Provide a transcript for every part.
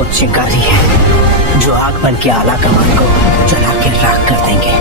सोच चिंगारी है जो आग बन के आला कमान को जला के राख कर देंगे।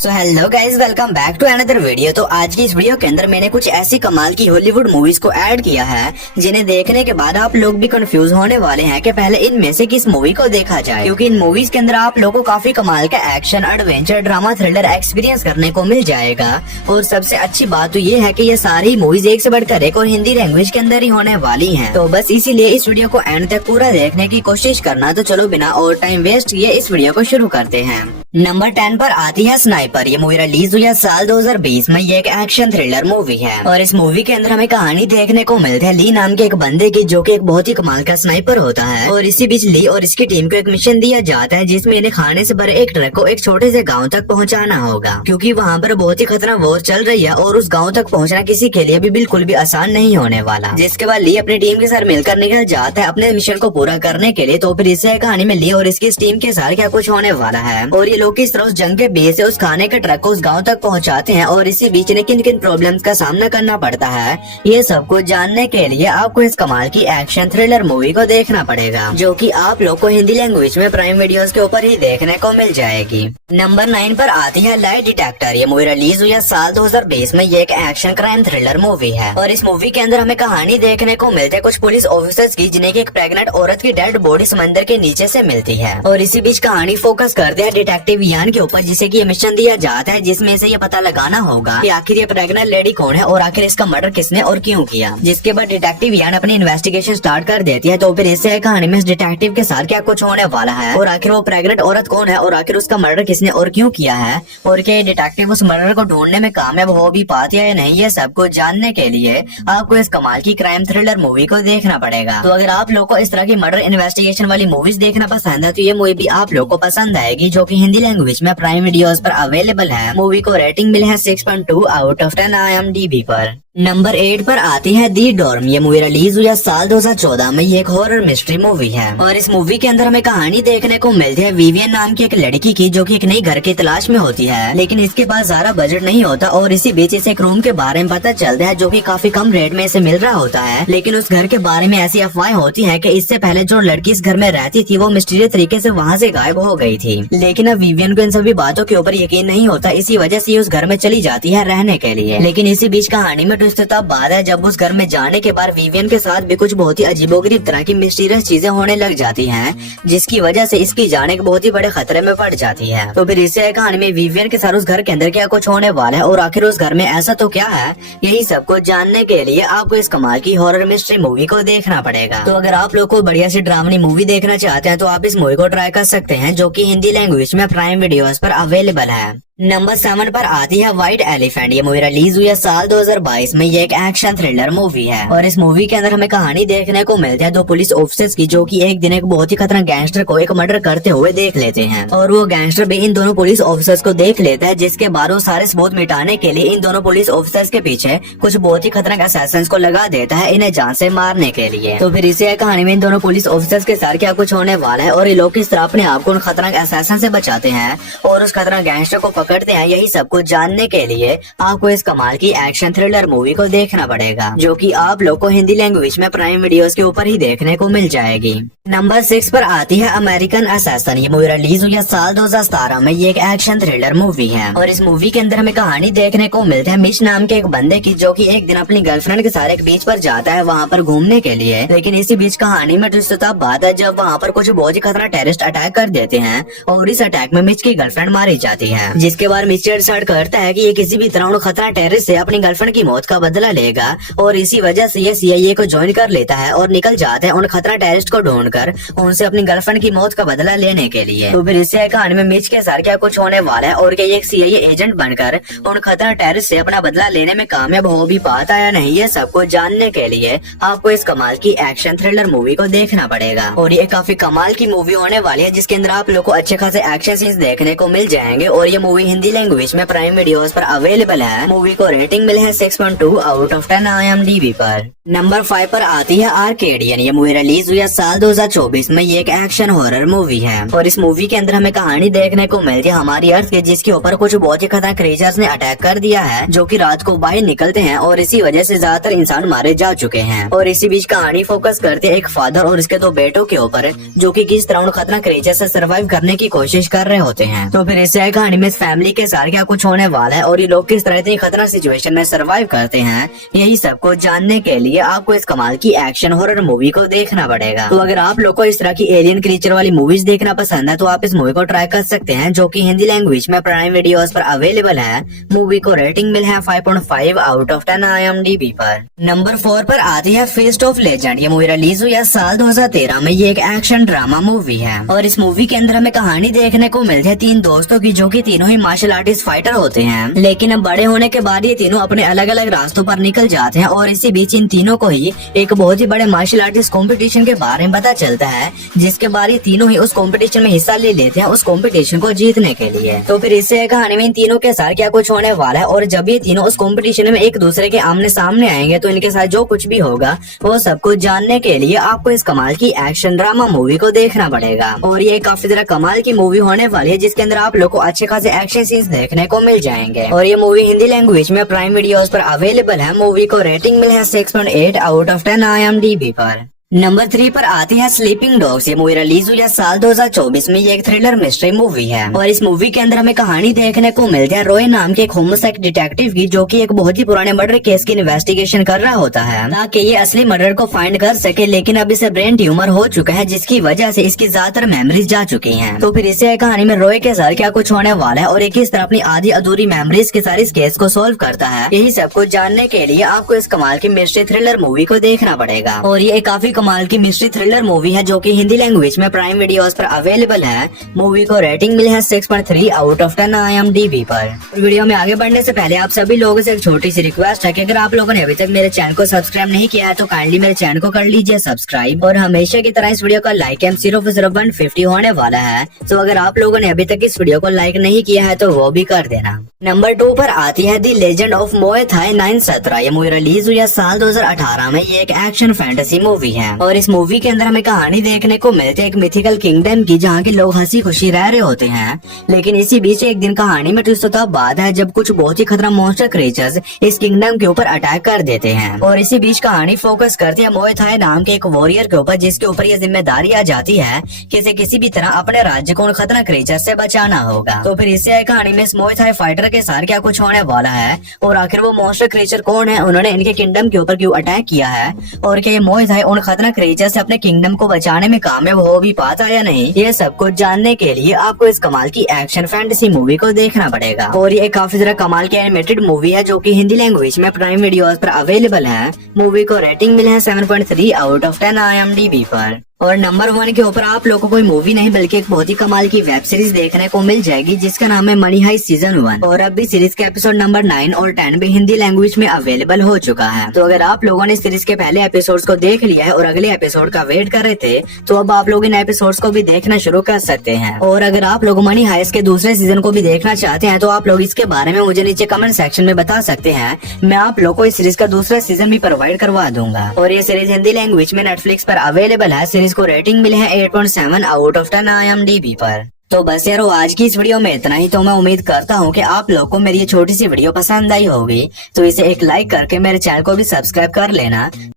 So hello guys, welcome back to another video. तो आज की इस वीडियो के अंदर मैंने कुछ ऐसी कमाल की हॉलीवुड मूवीज को ऐड किया है जिन्हें देखने के बाद आप लोग भी कंफ्यूज होने वाले हैं कि पहले इनमें से किस मूवी को देखा जाए, क्योंकि इन मूवीज के अंदर आप लोगों को काफी कमाल का action, adventure, drama, thriller experience करने को मिल जाएगा। और सबसे अच्छी बात तो ये है कि ये सारी मूवीज एक से बढ़कर एक और हिंदी लैंग्वेज के अंदर ही होने वाली है। तो बस इसीलिए इस वीडियो को एंड तक पूरा देखने की कोशिश करना। तो चलो बिना और टाइम वेस्ट किए इस वीडियो को शुरू करते हैं। नंबर 10 पर आती है स्नाइपर। ये मूवी रिलीज हुई है साल 2020 में। ये एक एक्शन थ्रिलर मूवी है और इस मूवी के अंदर हमें कहानी देखने को मिलती है ली नाम के एक बंदे की, जो कि एक बहुत ही कमाल का स्नाइपर होता है। और इसी बीच ली और इसकी टीम को एक मिशन दिया जाता है जिसमें इन्हें खाने से भरे एक ट्रक को एक छोटे से गाँव तक पहुँचाना होगा, क्योंकि वहाँ पर बहुत ही खतरनाक वॉर चल रही है और उस गाँव तक पहुँचना किसी के लिए भी बिल्कुल भी आसान नहीं होने वाला। जिसके बाद ली अपनी टीम के साथ मिलकर निकल जाता है अपने मिशन को पूरा करने के लिए। तो फिर इससे कहानी में ली और इसकी टीम के साथ क्या कुछ होने वाला है और ये लोग किस तरह उस जंग के बेस से उस खाने के ट्रक को उस गांव तक पहुंचाते हैं और इसी बीच इन्हें किन किन प्रॉब्लम्स का सामना करना पड़ता है, ये सब कुछ जानने के लिए आपको इस कमाल की एक्शन थ्रिलर मूवी को देखना पड़ेगा, जो कि आप लोग को हिंदी लैंग्वेज में प्राइम वीडियोस के ऊपर ही देखने को मिल जाएगी। नंबर 9 पर आती है लाई डिटेक्टर। ये मूवी रिलीज हुई है साल 2020 में। ये एक एक्शन क्राइम थ्रिलर मूवी है और इस मूवी के अंदर हमें कहानी देखने को मिलती है कुछ पुलिस ऑफिसर्स की, जिन्हें एक प्रेग्नेंट औरत की डेड बॉडी समंदर के नीचे से मिलती है। और इसी बीच कहानी फोकस करते हैं डिटेक्टिव यान के ऊपर, जिसे की मिशन दिया जाता है जिसमें से ये पता लगाना होगा कि आखिर ये प्रेग्नेंट लेडी कौन है और आखिर इसका मर्डर किसने और क्यों किया। जिसके बाद डिटेक्टिव यान अपनी इन्वेस्टिगेशन स्टार्ट कर देती है। तो फिर इससे कहानी में इस डिटेक्टिव के साथ क्या कुछ होने वाला है और आखिर वो प्रेग्नेंट औरत कौन है और आखिर उसका मर्डर किसने और क्यों किया है और क्या डिटेक्टिव उस मर्डर को ढूंढने में कामयाब हो भी पाती है या नहीं, ये सब कुछ जानने के लिए आपको इस कमाल की क्राइम थ्रिलर मूवी को देखना पड़ेगा। तो अगर आप लोग को इस तरह की मर्डर इन्वेस्टिगेशन वाली मूवीज देखना पसंद है तो ये मूवी भी आप लोग को पसंद आएगी, जो कि हिंदी लैंग्वेज में प्राइम वीडियोस पर अवेलेबल है। मूवी को रेटिंग मिली है 6.2 आउट ऑफ 10 IMDb पर। नंबर 8 पर आती है दी डॉर्म। ये मूवी रिलीज हुई है साल 2014 में। ये एक हॉरर मिस्ट्री मूवी है और इस मूवी के अंदर हमें कहानी देखने को मिलती है विवियन नाम की एक लड़की की, जो कि एक नई घर की तलाश में होती है, लेकिन इसके पास ज्यादा बजट नहीं होता और इसी बीच इसे एक रूम के बारे में पता चलता है जो कि काफी कम रेट में इसे मिल रहा होता है। लेकिन उस घर के बारे में ऐसी अफवाहें होती है कि इससे पहले जो लड़की इस घर में रहती थी वो मिस्टीरियस तरीके से वहाँ से गायब हो गई थी। लेकिन अब विवियन को इन सभी बातों के ऊपर यकीन नहीं होता, इसी वजह से उस घर में चली जाती है रहने के लिए। लेकिन इसी बीच कहानी में ट्विस्ट तब बाद है जब उस घर में जाने के बाद विवियन के साथ भी कुछ बहुत ही अजीबोगरीब तरह की मिस्टीरियस चीजें होने लग जाती हैं, जिसकी वजह से इसकी जाने के बहुत ही बड़े खतरे में पड़ जाती है। तो फिर इससे कहानी में विवियन के साथ उस घर के अंदर क्या कुछ होने वाला है और आखिर उस घर में ऐसा तो क्या है, यही सब कुछ जानने के लिए आपको इस कमाल की हॉरर मिस्ट्री मूवी को देखना पड़ेगा। तो अगर आप लोग को बढ़िया सी ड्रामनी मूवी देखना चाहते हैं तो आप इस मूवी को ट्राई कर सकते हैं, जो की हिंदी लैंग्वेज में प्राइम वीडियोस पर अवेलेबल है। नंबर 7 पर आती है व्हाइट एलिफेंट। ये मूवी रिलीज हुई है साल 2022 में। ये एक एक्शन थ्रिलर मूवी है और इस मूवी के अंदर हमें कहानी देखने को मिलती है दो पुलिस ऑफिसर्स की, जो कि एक दिन एक बहुत ही खतरनाक गैंगस्टर को एक मर्डर करते हुए देख लेते हैं और वो गैंगस्टर भी इन दोनों पुलिस ऑफिसर्स को देख लेता है। जिसके बाद वो सारे सबूत मिटाने के लिए इन दोनों पुलिस ऑफिसर्स के पीछे कुछ बहुत ही खतरनाक असैसिन्स को लगा देता है, इन्हें जान से मारने के लिए। तो फिर इसी कहानी में इन दोनों पुलिस ऑफिसर्स के साथ क्या कुछ होने वाला है और ये लोग किस तरह अपने आप को उन खतरनाक असैसिन से बचाते हैं और उस खतरनाक गैंगस्टर को पकड़ते हैं, यही सब कुछ जानने के लिए आपको इस कमाल की एक्शन थ्रिलर मूवी को देखना पड़ेगा, जो कि आप लोग को हिंदी लैंग्वेज में प्राइम वीडियोस के ऊपर ही देखने को मिल जाएगी। नंबर 6 पर आती है अमेरिकन असैसिन। ये मूवी रिलीज हुई है साल 2017 में। ये एक एक्शन थ्रिलर मूवी है और इस मूवी के अंदर हमें कहानी देखने को मिलती है मिश नाम के एक बंदे की, जो कि एक दिन अपनी गर्लफ्रेंड के साथ एक बीच पर जाता है वहाँ पर घूमने के लिए। लेकिन इसी बीच कहानी में ट्विस्ट तब बात है जब वहाँ पर कुछ बहुत ही खतरनाक टेररिस्ट अटैक कर देते हैं और इस अटैक में मिच की गर्लफ्रेंड मारी जाती है। जिसके बाद मिच डिसाइड करता है कि ये किसी भी तरह उन खतरनाक टेररिस्ट से अपनी गर्लफ्रेंड की मौत का बदला लेगा और इसी वजह से ये CIA को ज्वाइन कर लेता है और निकल जाता है उन खतरनाक टेररिस्ट को ढूंढकर उनसे अपनी गर्लफ्रेंड की मौत का बदला लेने के लिए। तो फिर इससे कहानी में मिच के साथ क्या कुछ होने वाला है और क्या ये एक CIA एजेंट बनकर उन खतरनाक टेररिस्ट से अपना बदला लेने में कामयाब हो भी पाता है या नहीं, ये सब कुछ जानने के लिए आपको इस कमाल की एक्शन थ्रिलर मूवी को देखना पड़ेगा। और ये काफी कमाल की मूवी होने वाली है जिसके अंदर आप लोग को अच्छे खासे एक्शन सीन्स देखने को मिल जाएंगे और ये मूवी हिंदी लैंग्वेज में प्राइम वीडियोस पर अवेलेबल है। मूवी को रेटिंग मिली है 6.2 आउट ऑफ 10 IMDb पर। नंबर 5 पर आती है आर्केडियन। ये मूवी रिलीज हुई है साल 2024 में। ये एक एक्शन हॉरर मूवी है और इस मूवी के अंदर हमें कहानी देखने को मिलती है हमारी अर्थ के, जिसके ऊपर कुछ बहुत ही खतरनाक क्रीचर्स ने अटैक कर दिया है, जो कि रात को बाहर निकलते हैं और इसी वजह से ज्यादातर इंसान मारे जा चुके हैं। और इसी बीच कहानी फोकस करती है एक फादर और उसके 2 बेटों के ऊपर, जो कि किस तरह उन खतरनाक क्रीचर से सर्वाइव करने की कोशिश कर रहे होते हैं। तो फिर इससे कहानी में इस फैमिली के साथ क्या कुछ होने वाला है और ये लोग किस तरह इतनी खतरनाक सिचुएशन में सर्वाइव करते हैं, यही सब कुछ जानने के लिए आपको इस कमाल की एक्शन हॉरर मूवी को देखना पड़ेगा। तो अगर आप लोग को इस तरह की एलियन क्रीचर वाली मूवीज देखना पसंद है तो आप इस मूवी को ट्राई कर सकते हैं, जो कि हिंदी लैंग्वेज में प्राइम वीडियोस पर अवेलेबल है। मूवी को रेटिंग मिली है 5.5 आउट ऑफ 10 IMDb पर। नंबर 4 पर आती है फीस्ट ऑफ लेजेंड। ये मूवी रिलीज हुई है साल 2013 में। ये एक एक्शन ड्रामा मूवी है और इस मूवी के अंदर हमें कहानी देखने को मिलती है 3 दोस्तों की, जो कि तीनों ही मार्शल आर्टिस्ट फाइटर होते हैं। लेकिन अब बड़े होने के बाद ये तीनों अपने अलग अलग रास्तों पर निकल जाते हैं और इसी बीच इन तीनों को ही एक बहुत ही बड़े मार्शल आर्टिस्ट कंपटीशन के बारे में पता चलता है, जिसके बाद ये तीनों ही उस कंपटीशन में हिस्सा ले लेते हैं उस कंपटीशन को जीतने के लिए। तो फिर इससे कहानी में इन तीनों के साथ क्या कुछ होने वाला है और जब ये तीनों उस कंपटीशन में एक दूसरे के आमने सामने आएंगे तो इनके साथ जो कुछ भी होगा वो सब कुछ जानने के लिए आपको इस कमाल की एक्शन ड्रामा मूवी को देखना पड़ेगा। और ये काफी ज्यादा कमाल की मूवी होने वाली है, जिसके अंदर आप लोग को अच्छे खासे एक्शन सीन्स देखने को मिल जाएंगे। और ये मूवी हिंदी लैंग्वेज में प्राइम वीडियोस पर अवेलेबल है। मूवी को रेटिंग मिली है 6.8 आउट ऑफ 10 IMDb पर। नंबर 3 पर आती है स्लीपिंग डॉग्स। ये मूवी रिलीज हुई है साल 2024 में। ये एक थ्रिलर मिस्ट्री मूवी है और इस मूवी के अंदर हमें कहानी देखने को मिलती है रॉय नाम के एक होमोसेक्स डिटेक्टिव की, जो कि एक बहुत ही पुराने मर्डर केस की इन्वेस्टिगेशन कर रहा होता है ताकि ये असली मर्डर को फाइंड कर सके। लेकिन अब इसे ब्रेन ट्यूमर हो चुका है, जिसकी वजह से इसकी ज्यादातर मेमोरीज जा चुकी हैं। तो फिर इसे कहानी में रॉय के साथ क्या कुछ होने वाला है और एक किस तरह अपनी आधी अधूरी मेमोरीज के साथ इस केस को सोल्व करता है, यही सब कुछ जानने के लिए आपको इस कमाल की मिस्ट्री थ्रिलर मूवी को देखना पड़ेगा। और ये काफी कमाल की मिस्ट्री थ्रिलर मूवी है, जो कि हिंदी लैंग्वेज में प्राइम वीडियोस पर अवेलेबल है। मूवी को रेटिंग मिली है 6.3 आउट ऑफ 10 IMDb पर। वीडियो में आगे बढ़ने से पहले आप सभी लोगों से एक छोटी सी रिक्वेस्ट है कि अगर आप लोगों ने अभी तक मेरे चैनल को सब्सक्राइब नहीं किया है तो काइंडली मेरे चैनल को कर लीजिए सब्सक्राइब। और हमेशा की तरह इस वीडियो का लाइक एम सिर्फ 150 होने वाला है, तो अगर आप लोगों ने अभी तक इस वीडियो को लाइक नहीं किया है तो वो भी कर देना। नंबर 2 पर आती है the legend of Muay Thai 917। ये मूवी रिलीज हुई है साल 2018 में। ये एक एक्शन फैंटेसी मूवी है और इस मूवी के अंदर हमें कहानी देखने को मिलती है एक मिथिकल किंगडम की, जहाँ के लोग हंसी खुशी रह रहे होते हैं। लेकिन इसी बीच एक दिन कहानी में ट्विस्ट तब बाद है जब कुछ बहुत ही खतरनाक मॉन्स्टर क्रीचर्स इस किंगडम के ऊपर अटैक कर देते हैं। और इसी बीच कहानी फोकस करती है मुए थाई नाम के एक वॉरियर के ऊपर, जिसके ऊपर ये जिम्मेदारी आ जाती है कि इसे किसी भी तरह अपने राज्य को उन खतरनाक क्रीचर से बचाना होगा। तो फिर इससे कहानी में इस मुए थाई फाइटर के साथ क्या कुछ होने वाला है और आखिर वो मॉन्स्टर क्रीचर कौन है, उन्होंने इनके किंगडम के ऊपर क्यों अटैक किया है और क्या ये मुए थाई उन खतरनाक क्रीचर से अपने किंगडम को बचाने में कामयाब हो भी पाता या नहीं, ये सब कुछ जानने के लिए आपको इस कमाल की एक्शन फैंटेसी मूवी को देखना पड़ेगा। और ये काफी ज्यादा कमाल की एनिमेटेड मूवी है, जो कि हिंदी लैंग्वेज में प्राइम वीडियोस पर अवेलेबल है। मूवी को रेटिंग मिली है 7.3 आउट ऑफ 10 IMDb पर। और नंबर 1 के ऊपर आप लोगों को कोई मूवी नहीं बल्कि एक बहुत ही कमाल की वेब सीरीज देखने को मिल जाएगी, जिसका नाम है मनी हाइस्ट सीजन 1। और अब भी सीरीज के एपिसोड नंबर 9 और 10 भी हिंदी लैंग्वेज में अवेलेबल हो चुका है। तो अगर आप लोगों ने सीरीज के पहले एपिसोड्स को देख लिया है और अगले एपिसोड का वेट कर रहे थे, तो अब आप लोग इन एपिसोड्स को भी देखना शुरू कर सकते हैं। और अगर आप लोग मनी हाइस्ट के दूसरे सीजन को भी देखना चाहते हैं तो आप लोग इसके बारे में मुझे नीचे कमेंट सेक्शन में बता सकते हैं। मैं आप लोग को इस सीरीज का दूसरा सीजन भी प्रोवाइड करवा दूंगा। और ये सीरीज हिंदी लैंग्वेज में नेटफ्लिक्स पर अवेलेबल है। सीरीज को रेटिंग मिली है 8.7 आउट ऑफ 10 IMDb पर। तो बस यारो आज की इस वीडियो में इतना ही। तो मैं उम्मीद करता हूँ कि आप लोग को मेरी ये छोटी सी वीडियो पसंद आई होगी, तो इसे एक लाइक करके मेरे चैनल को भी सब्सक्राइब कर लेना।